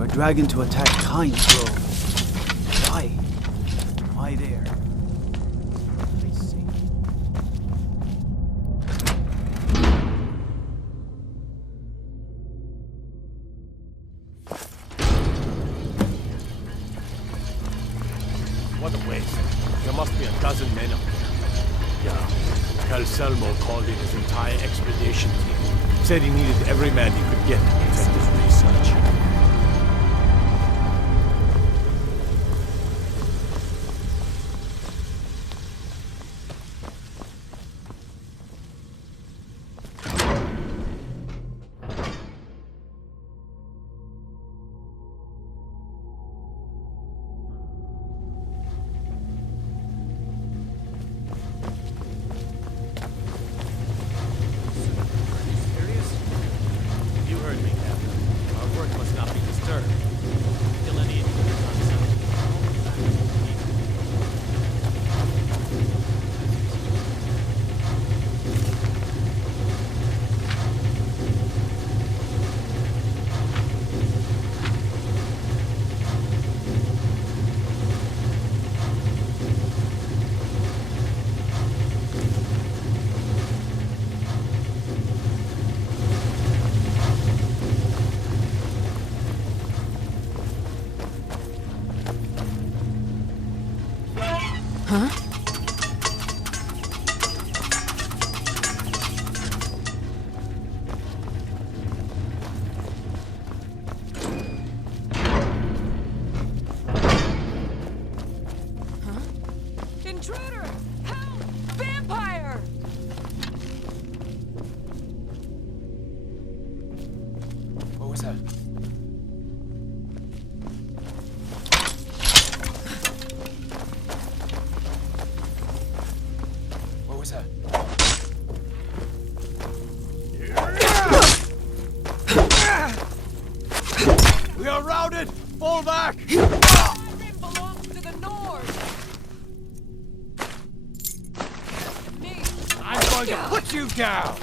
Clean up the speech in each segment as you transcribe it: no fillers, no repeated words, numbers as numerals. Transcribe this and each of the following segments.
We're dragon to attack Kind's Grove. Why? Why there? I see. What a waste. There must be a dozen men up there. Yeah. Calselmo called in his entire expedition team. Said he needed every man he could get to protect his research. Huh? Intruder! Help! Vampire! What was that? What was that? We are routed! Fall back! Skyrim belongs to the North! Me! I'm going to put you down!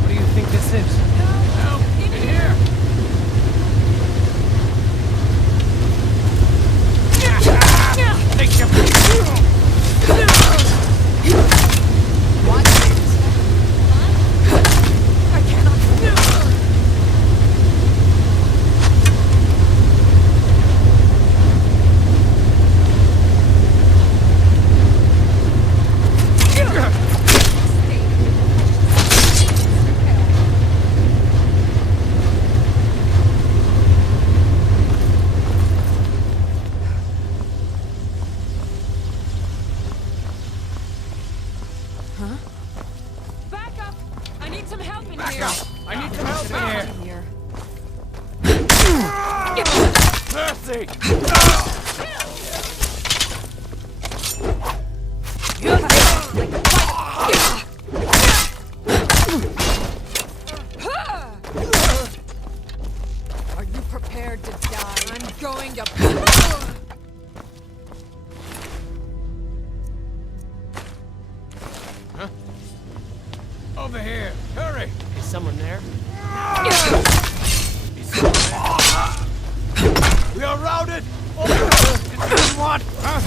What do you think this is? Help! In here! Take your Watch it! I cannot... Back up! I need some help in back here! up! I need some help in here! Mercy! Are you prepared to die? I'm going to... Over here! Hurry! Is someone there? Is someone there? We are routed! What? Huh?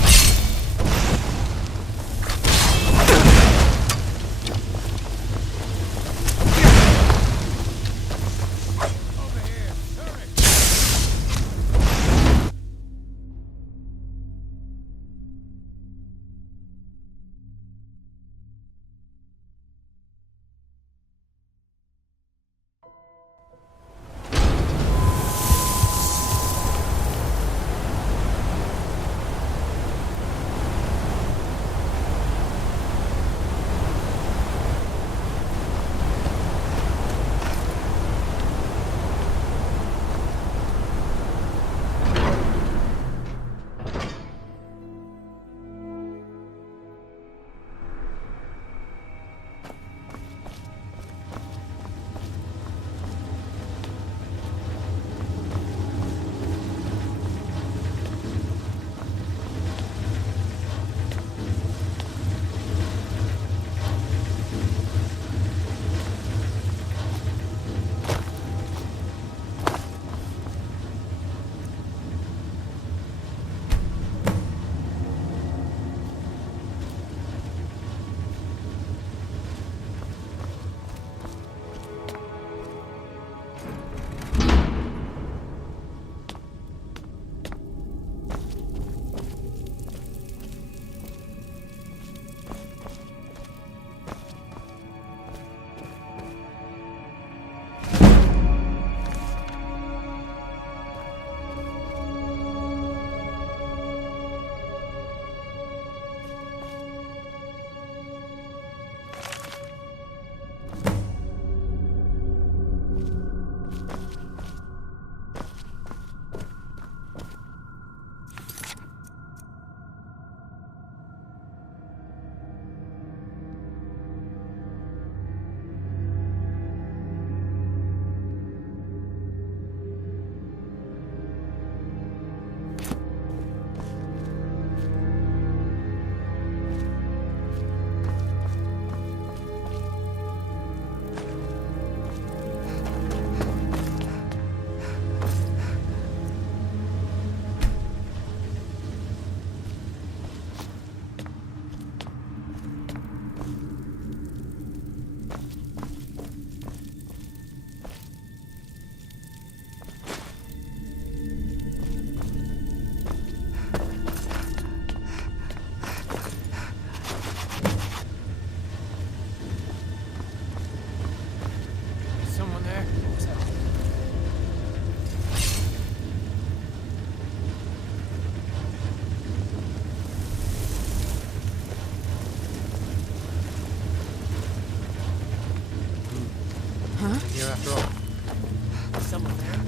Here after all. Someone there?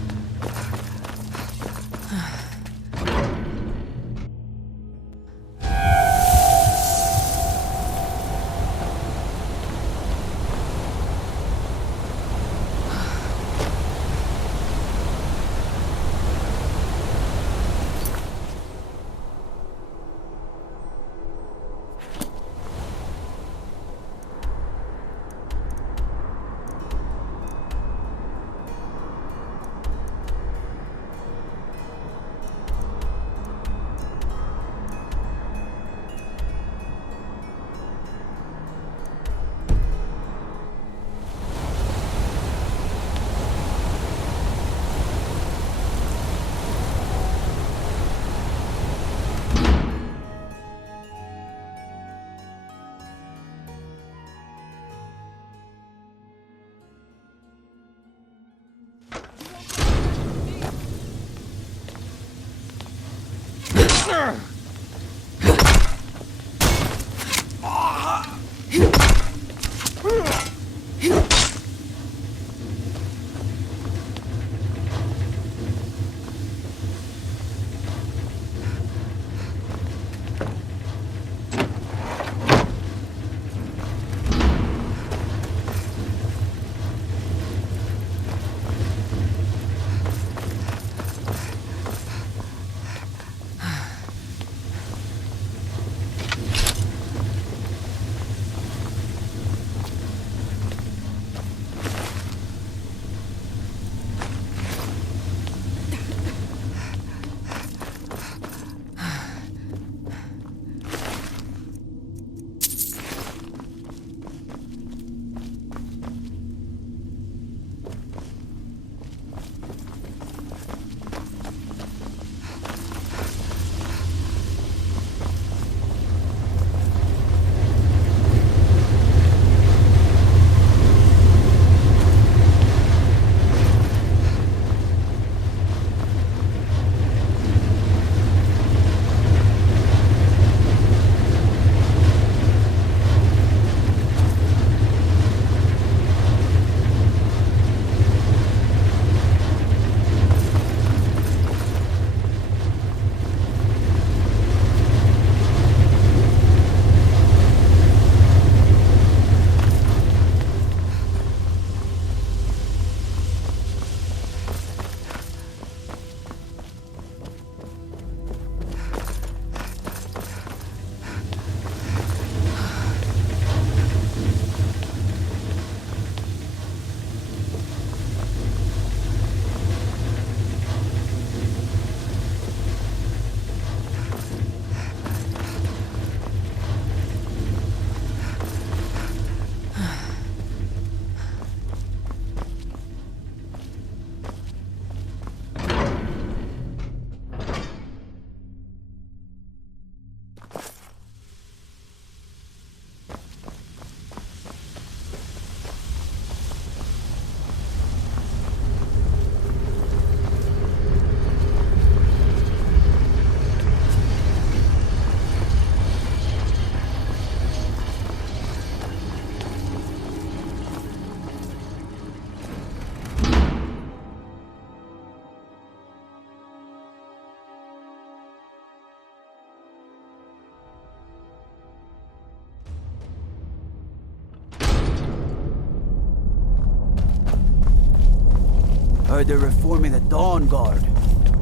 Heard they're reforming the Dawn Guard.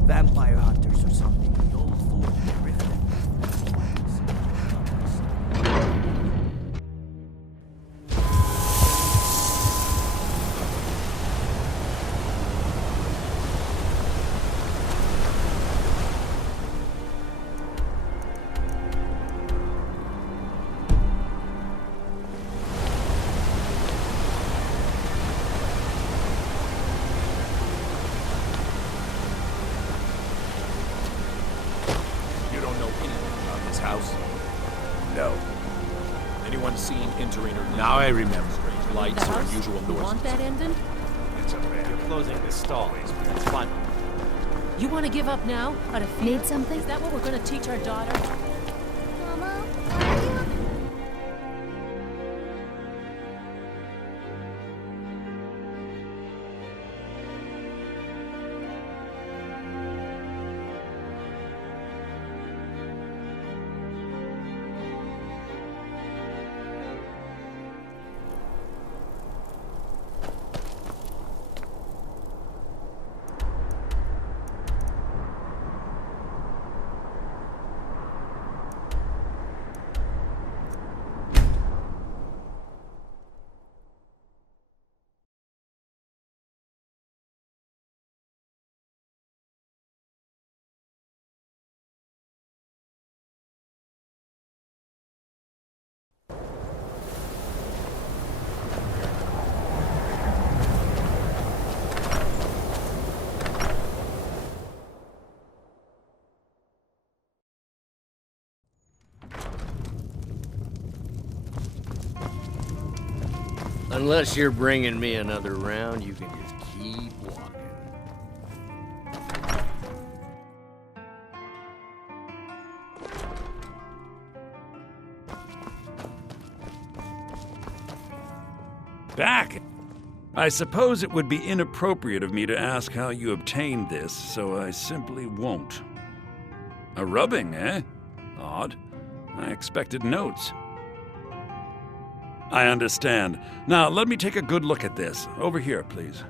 Vampire hunters or something. The old fool riffed house? No. Anyone seen entering or now I remember. Strange lights or unusual You want noises. that ending? You're closing this stall. That's fun. You want to give up now? Out of fear? Need something? Is that what we're going to teach our daughter? Mama? Unless you're bringing me another round, you can just keep walking. Back! I suppose it would be inappropriate of me to ask how you obtained this, so I simply won't. A rubbing, eh? Odd. I expected notes. I understand. Now, let me take a good look at this. Over here, please.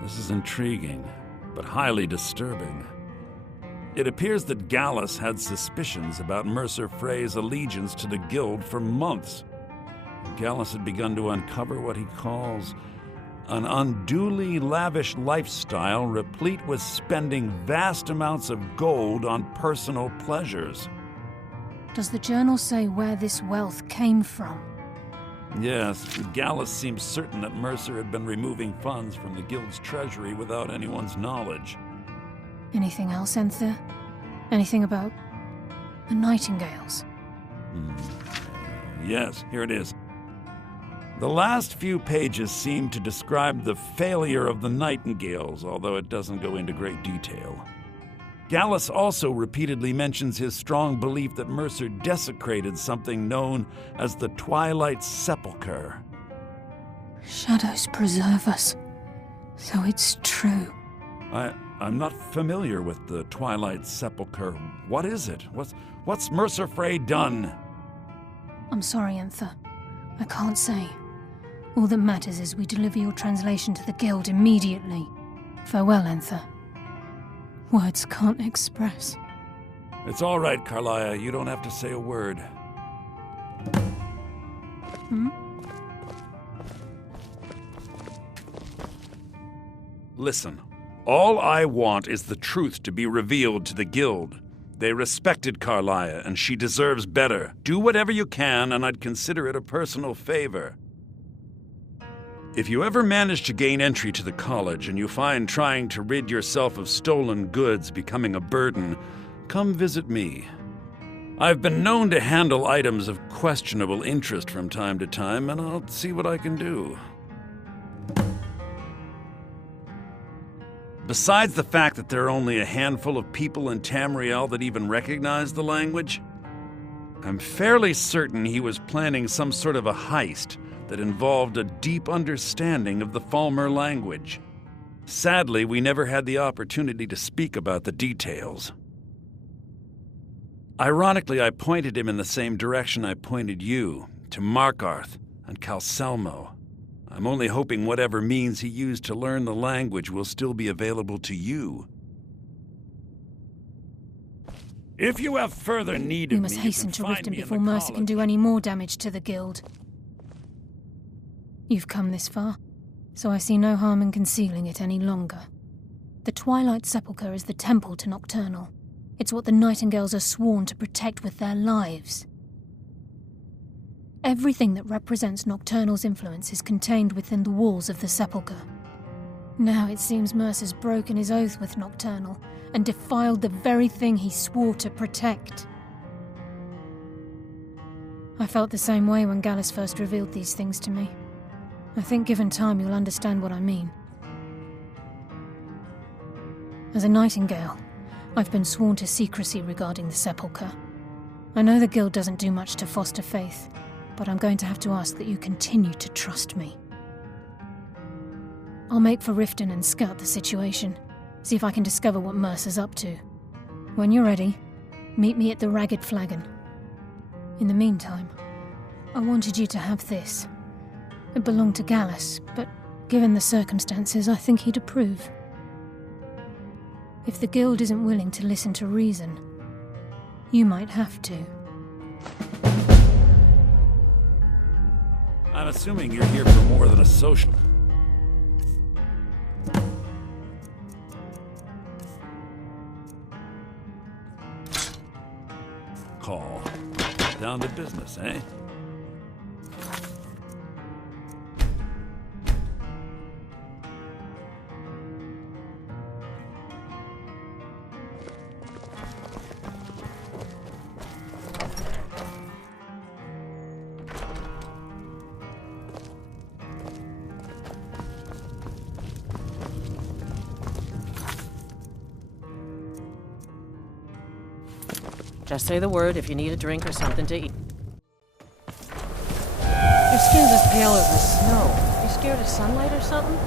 This is intriguing, but highly disturbing. It appears that Gallus had suspicions about Mercer Frey's allegiance to the Guild for months. Gallus had begun to uncover what he calls an unduly lavish lifestyle replete with spending vast amounts of gold on personal pleasures. Does the journal say where this wealth came from? Yes, Gallus seems certain that Mercer had been removing funds from the Guild's treasury without anyone's knowledge. Anything else, Enther? Anything about the Nightingales? Yes, here it is. The last few pages seem to describe the failure of the Nightingales, although it doesn't go into great detail. Gallus also repeatedly mentions his strong belief that Mercer desecrated something known as the Twilight Sepulchre. Shadows preserve us. So it's true. I'm not familiar with the Twilight Sepulchre. What is it? What's Mercer Frey done? I'm sorry, Enther. I can't say. All that matters is we deliver your translation to the Guild immediately. Farewell, Enther. Words can't express. It's all right, Carlia. You don't have to say a word. Listen. All I want is the truth to be revealed to the Guild. They respected Carlia, and she deserves better. Do whatever you can, and I'd consider it a personal favor. If you ever manage to gain entry to the college and you find trying to rid yourself of stolen goods becoming a burden, come visit me. I've been known to handle items of questionable interest from time to time, and I'll see what I can do. Besides the fact that there are only a handful of people in Tamriel that even recognize the language, I'm fairly certain he was planning some sort of a heist that involved a deep understanding of the Falmer language. Sadly, we never had the opportunity to speak about the details. Ironically, I pointed him in the same direction I pointed you, to Markarth and Calselmo. I'm only hoping whatever means he used to learn the language will still be available to you. If you have further need We of must me, hasten you to can find Riften me in before the Mercer can college. do any more damage to the Guild. You've come this far, so I see no harm in concealing it any longer. The Twilight Sepulchre is the temple to Nocturnal. It's what the Nightingales are sworn to protect with their lives. Everything that represents Nocturnal's influence is contained within the walls of the Sepulchre. Now it seems Mercer's broken his oath with Nocturnal and defiled the very thing he swore to protect. I felt the same way when Gallus first revealed these things to me. I think given time you'll understand what I mean. As a Nightingale, I've been sworn to secrecy regarding the Sepulchre. I know the Guild doesn't do much to foster faith, but I'm going to have to ask that you continue to trust me. I'll make for Riften and scout the situation, see if I can discover what Mercer's up to. When you're ready, meet me at the Ragged Flagon. In the meantime, I wanted you to have this. It belonged to Gallus, but given the circumstances, I think he'd approve. If the Guild isn't willing to listen to reason, you might have to. I'm assuming you're here for more than a social. Call. Down to business, eh? Just say the word if you need a drink or something to eat. Your skin's as pale as the snow. You scared of sunlight or something?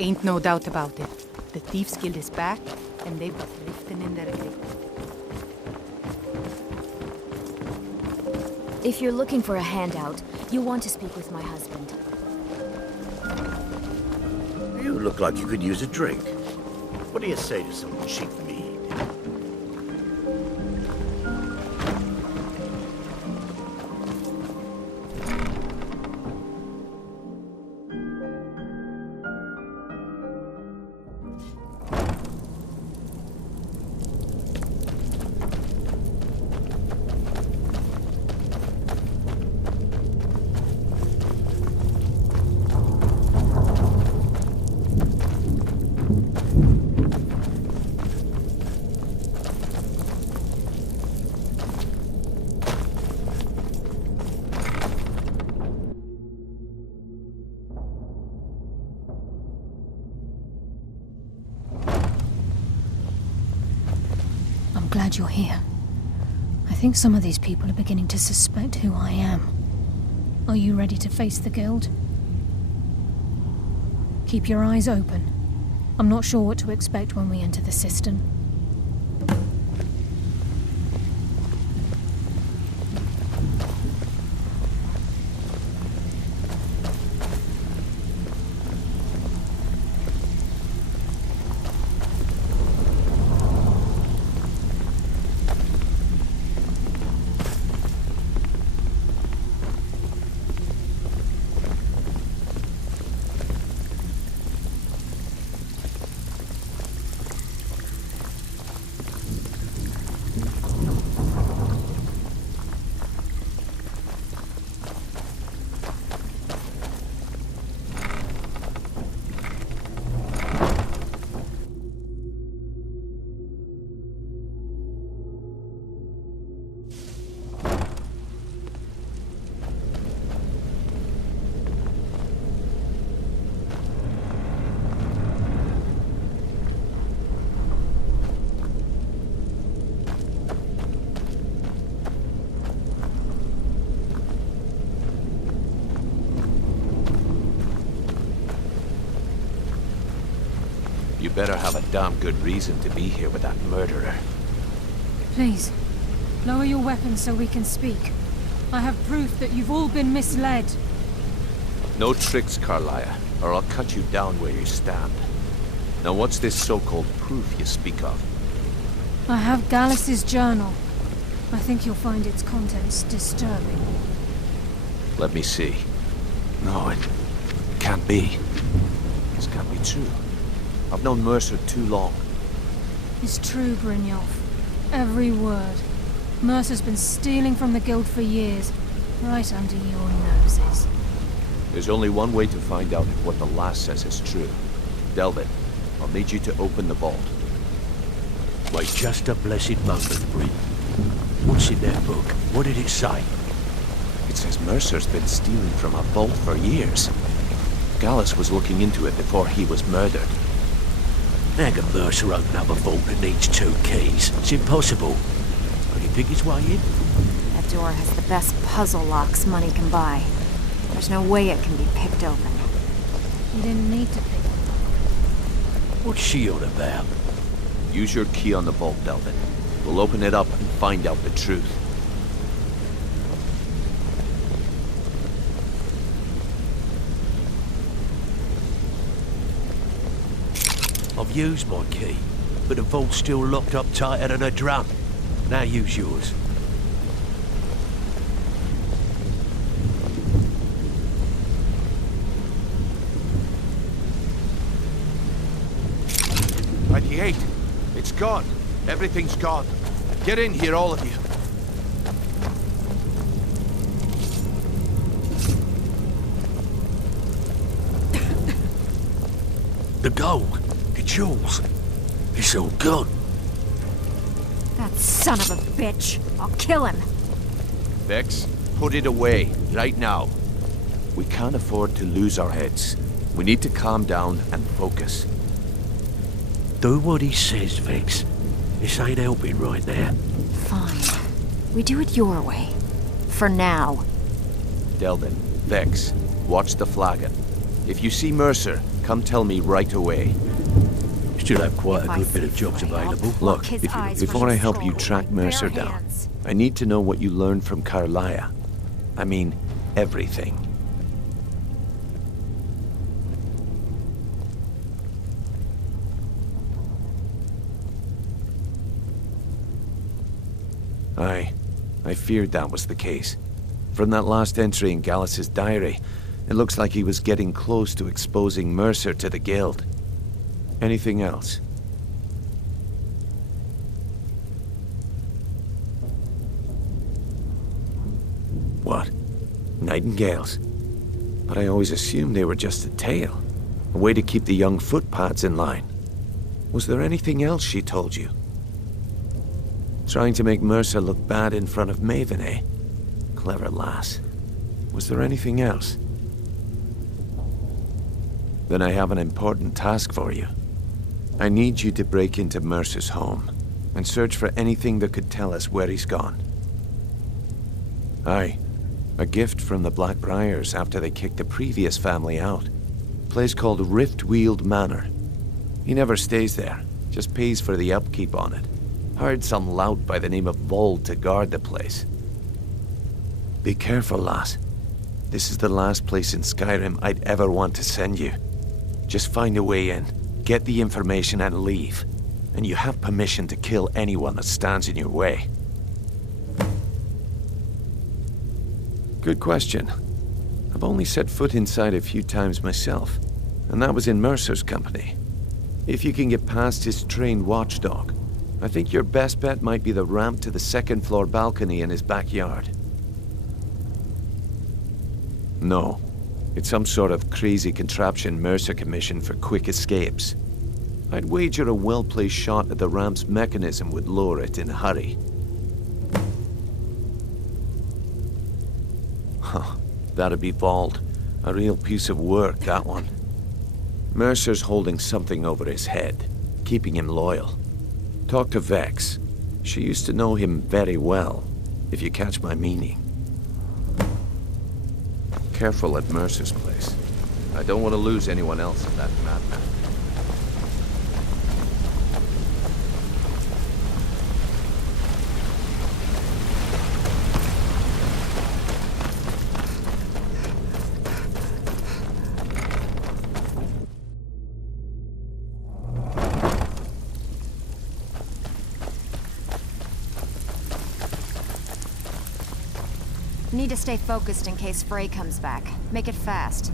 Ain't no doubt about it. The Thieves' Guild is back, and they've got Riften in their grip. If you're looking for a handout, you'll want to speak with my husband. You look like you could use a drink. What do you say to some cheap mead? Glad you're here. I think some of these people are beginning to suspect who I am. Are you ready to face the Guild? Keep your eyes open. I'm not sure what to expect when we enter the cistern. You better have a damn good reason to be here with that murderer. Please, lower your weapons so we can speak. I have proof that you've all been misled. No tricks, Carlia, or I'll cut you down where you stand. Now what's this so-called proof you speak of? I have Gallus's journal. I think you'll find its contents disturbing. Let me see. No, it can't be. This can't be true. I've known Mercer too long. It's true, Brynjolf. Every word. Mercer's been stealing from the Guild for years, right under your noses. There's only one way to find out if what the lass says is true. Delvin, I'll need you to open the vault. Wait just a blessed moment, Bryn. What's in that book? What did it say? It says Mercer's been stealing from a vault for years. Gallus was looking into it before he was murdered. How can Mercer open up a vault that needs 2 keys? It's impossible. Can he pick his way in? That door has the best puzzle locks money can buy. There's no way it can be picked open. You didn't need to pick it. What's she on about? Use your key on the vault, Delvin. We'll open it up and find out the truth. I've used my key, but the vault's still locked up tighter than a drum. Now use yours. It's gone. Everything's gone. Get in here, all of you. The gold, the jewels, it's all gone. That son of a bitch! I'll kill him! Vex, put it away, right now. We can't afford to lose our heads. We need to calm down and focus. Do what he says, Vex. This ain't helping right now. Fine. We do it your way. For now. Delvin, Vex, watch the flagon. If you see Mercer, come tell me right away. Still have quite a good bit of jobs available. Look, before I help you track Mercer down, I need to know what you learned from Carlia. I mean, everything. I feared that was the case. From that last entry in Gallus's diary, it looks like he was getting close to exposing Mercer to the Guild. Anything else? What? Nightingales? But I always assumed they were just a tale. A way to keep the young footpads in line. Was there anything else she told you? Trying to make Mercer look bad in front of Maven, eh? Clever lass. Was there anything else? Then I have an important task for you. I need you to break into Mercer's home and search for anything that could tell us where he's gone. Aye, a gift from the Blackbriars after they kicked the previous family out. Place called Riftweald Manor. He never stays there, just pays for the upkeep on it. Hired some lout by the name of Vold to guard the place. Be careful, lass. This is the last place in Skyrim I'd ever want to send you. Just find a way in, get the information and leave. And you have permission to kill anyone that stands in your way. Good question. I've only set foot inside a few times myself, and that was in Mercer's company. If you can get past his trained watchdog, I think your best bet might be the ramp to the second-floor balcony in his backyard. No. It's some sort of crazy contraption Mercer commissioned for quick escapes. I'd wager a well-placed shot at the ramp's mechanism would lower it in a hurry. Huh. That'd be Vold. A real piece of work, that one. Mercer's holding something over his head, keeping him loyal. Talk to Vex. She used to know him very well, if you catch my meaning. Careful at Mercer's place. I don't want to lose anyone else in that madman. Need to stay focused in case Frey comes back. Make it fast.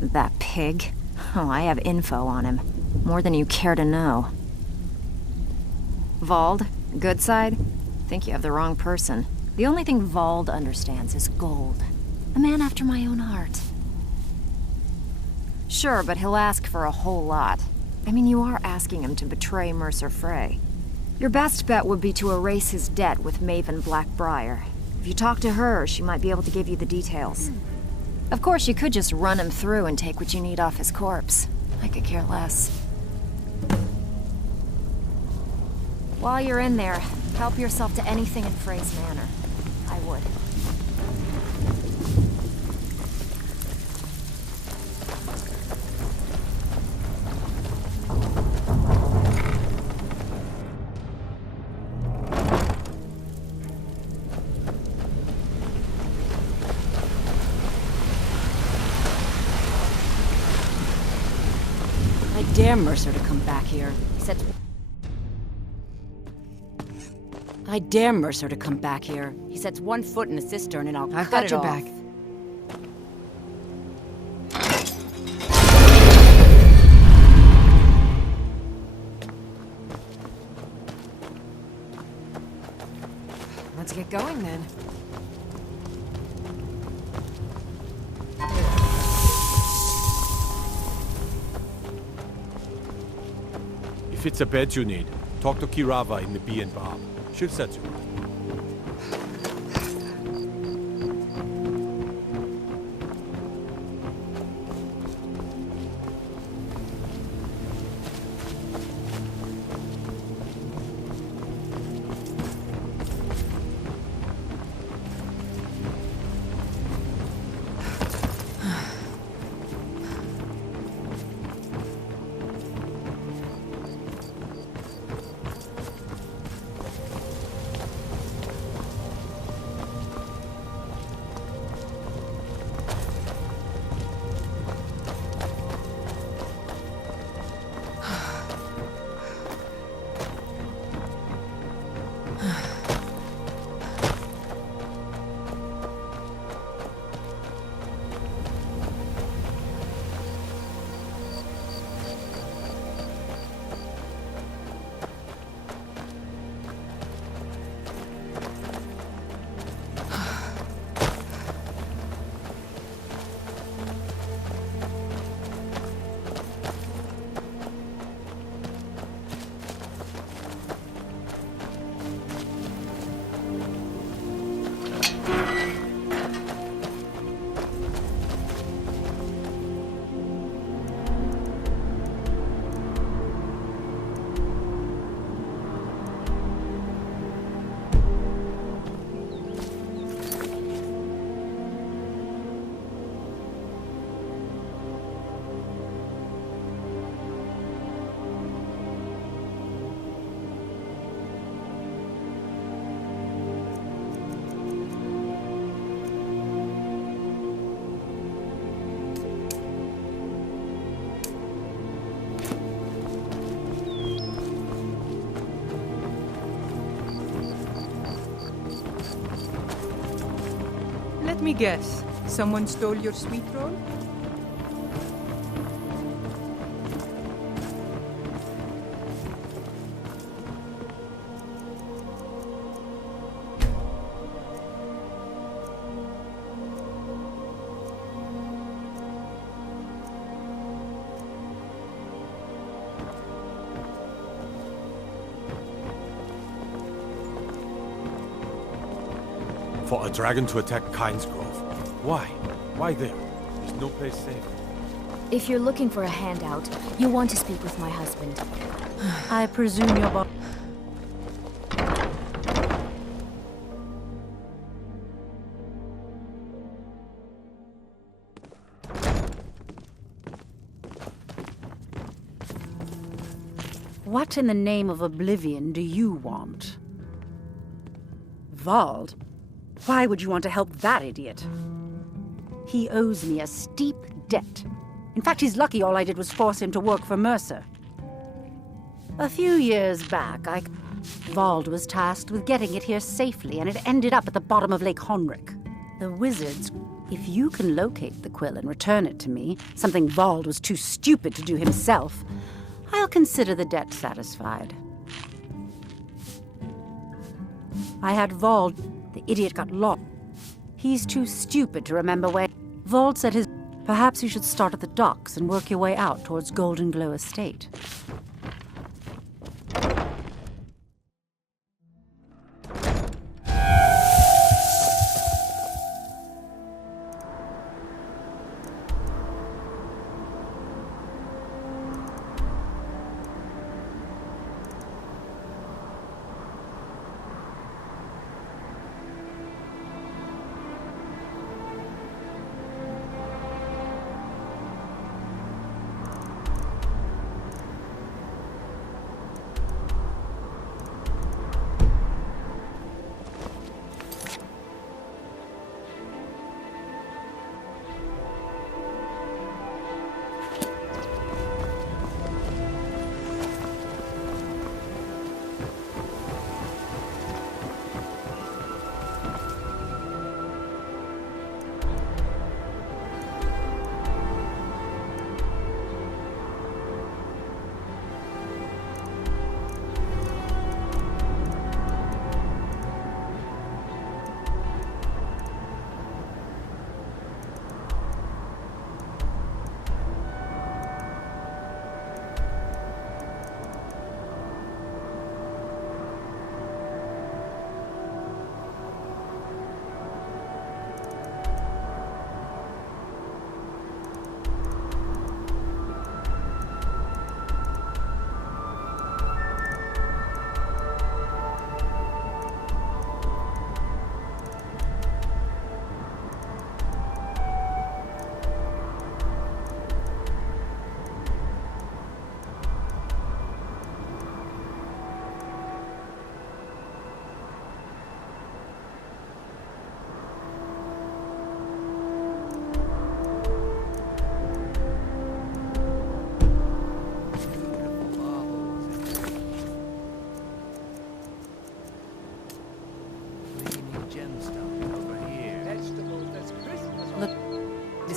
That pig? Oh, I have info on him. More than you care to know. Vald, good side? Think you have the wrong person. The only thing Vald understands is gold. A man after my own heart. Sure, but he'll ask for a whole lot. I mean, you are asking him to betray Mercer Frey. Your best bet would be to erase his debt with Maven Blackbriar. If you talk to her, she might be able to give you the details. Of course, you could just run him through and take what you need off his corpse. I could care less. While you're in there, help yourself to anything in Frey's manor. I would. I dare Mercer to come back here. I dare Mercer to come back here. He sets one foot in the cistern and I've cut it off. Back. Let's get going then. If it's a bed you need, talk to Kirava in the Bee and Bar. She'll set you right. Let me guess. Someone stole your sweet roll? For a dragon to attack Kynes Grove. Why? Why there? There's no place safe. If you're looking for a handout, you'll want to speak with my husband. I presume you're What in the name of oblivion do you want? Vald? Why would you want to help that idiot? He owes me a steep debt. In fact, he's lucky all I did was force him to work for Mercer. A few years back, Vald was tasked with getting it here safely, and it ended up at the bottom of Lake Honrick. The wizards... If you can locate the quill and return it to me, something Vald was too stupid to do himself, I'll consider the debt satisfied. I had Vald... The idiot got lost. He's too stupid to remember where... Vald said his... Perhaps you should start at the docks and work your way out towards Golden Glow Estate.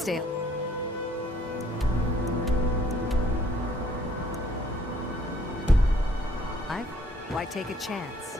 Dale. Why take a chance?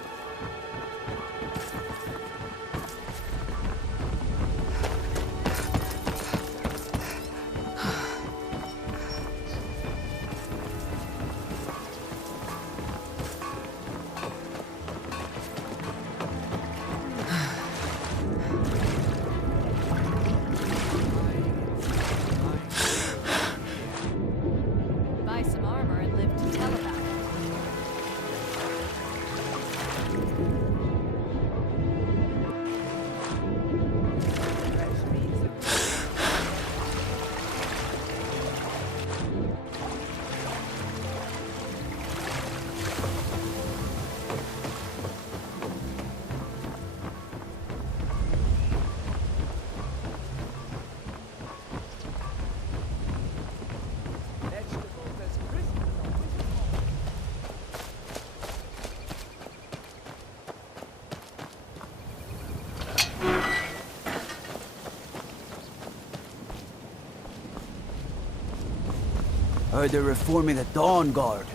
Heard they're reforming the Dawn Guard.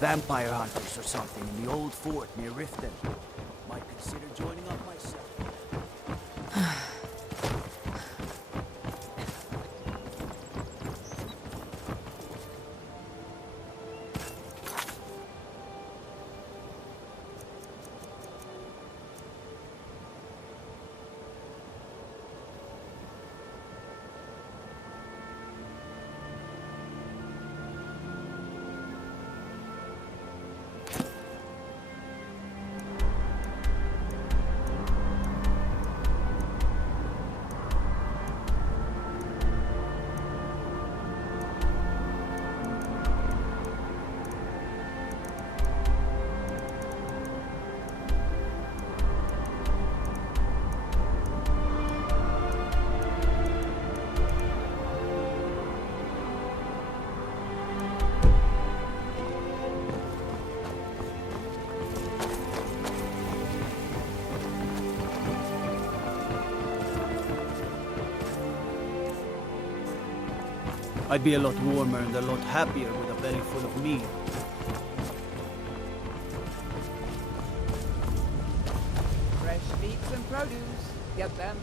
Vampire hunters or something in the old fort near Riften. Might consider joining up myself. I'd be a lot warmer and a lot happier with a belly full of meat. Fresh meats and produce. Get them